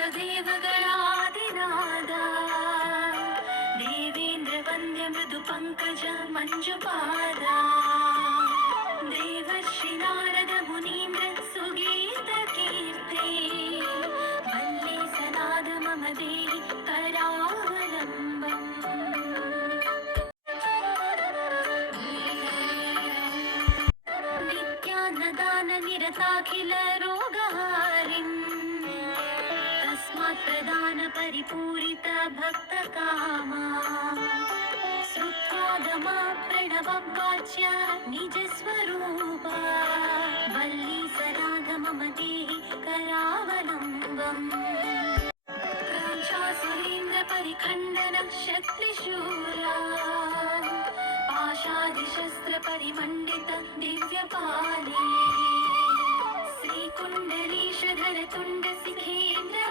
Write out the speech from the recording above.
देवगणादिनाद देवेन्द्र वन्द्य मृदु पंकज मंजुपाद देवर्षि नारद मुनीन्द्र सुगीत कीर्ते वल्ली सनाद मम देहि करावलम्बम् नित्यान्नदान निरताखिल रोगहारिम् तस्मात् प्रदान परिपूरित भक्तकामा श्रुत्वागमा प्रणववाच्य निज स्वरूप वल्ली सनाद मम देहि करावलम्बम् सुरेन्द्र परिखण्डन शक्तिशूरा पाशादिशस्त्र परिमण्डित दिव्यपाले श्रीकुण्डलीशधर तुण्ड शिखेन्द्र